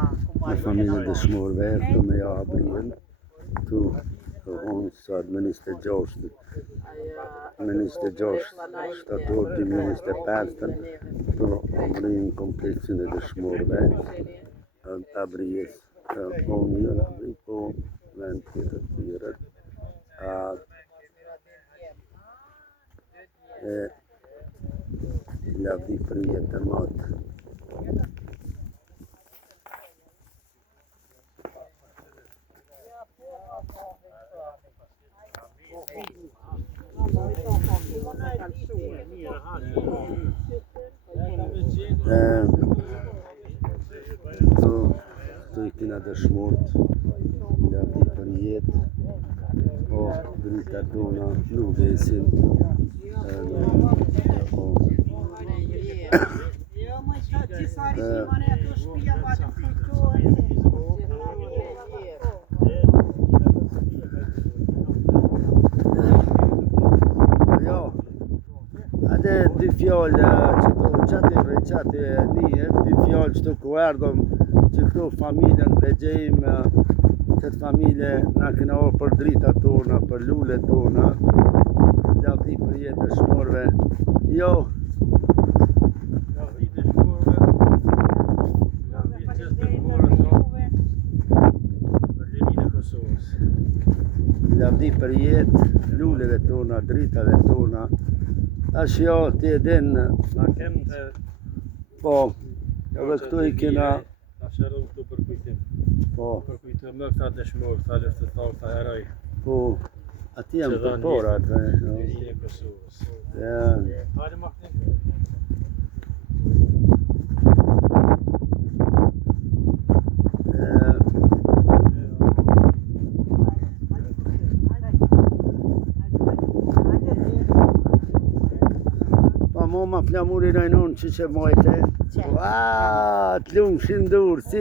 në familjen dëshmorëve erdhëm me ja abrihen tu unë sot me 26 shtator 2025 tu abrim kompleksin e dëshmorëve abrijes unë një abri po vend tjetër tjere e lavdi për jetë e matë. Tu i kina dëshmort, lavdi për jetë, po drita tona nuk vesin. Ade dy fjallë qatë një, dy fjallë që ku erdhëm që këto familjen bëgjejmë këtë familje na kena orë për drita tona, për lule tona, lavdi për jetë dëshmorëve. Jo. Lavdi dëshmorëve, lavdi që dëshmorët për lirinë e Kosovës. Lavdi për jetë, luleve tona, dritave tona. Ashtë jo t'i edin na kemë të po edhe këtu i kena na shërëm këtu për kujtim po për kujtim më këta dëshmorë këta leftetarë këta heroj po ati jam për pora atë lirinë e Kosovës hajde Mahtin ma flamurin ajnon që që mojte të lumë shindur si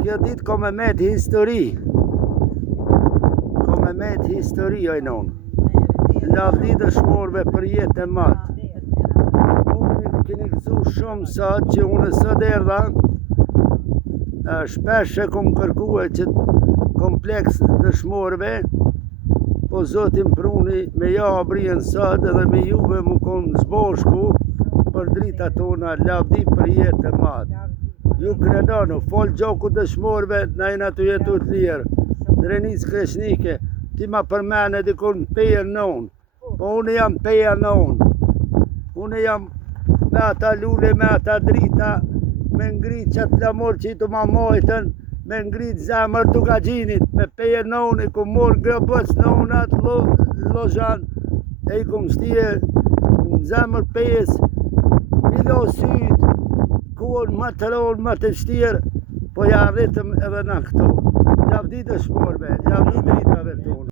kjo dit ko me met histori ajnon lavdi dëshmorëve për jetë e matë keni këzu shumë sot që unë sot erdha shpesh e kom kërkue që kompleks dëshmorëve po zotin pruni me ja abrihen sot edhe me juve mu kon zboshku për drita tona lavdi për jetë e madhë ju krenonu fol gjoku dëshmorëve na jena të jetu të lirë drenis kreshnike ti ma përmene dikon pejer non po unë jam pejer non unë jam me ata lule, me ata drita, me ngrit qatë lamor që i të ma mojtën, me ngrit zemër të gagjinit, me peje non, i ku morë grëbës nonat, lozhan, e i ku mstije zemër pejes, milo syt, kuon më të ronë, më të shtirë, po ja rritëm edhe në këto. Lavdi dëshmorëve, lavdi dritave tonë.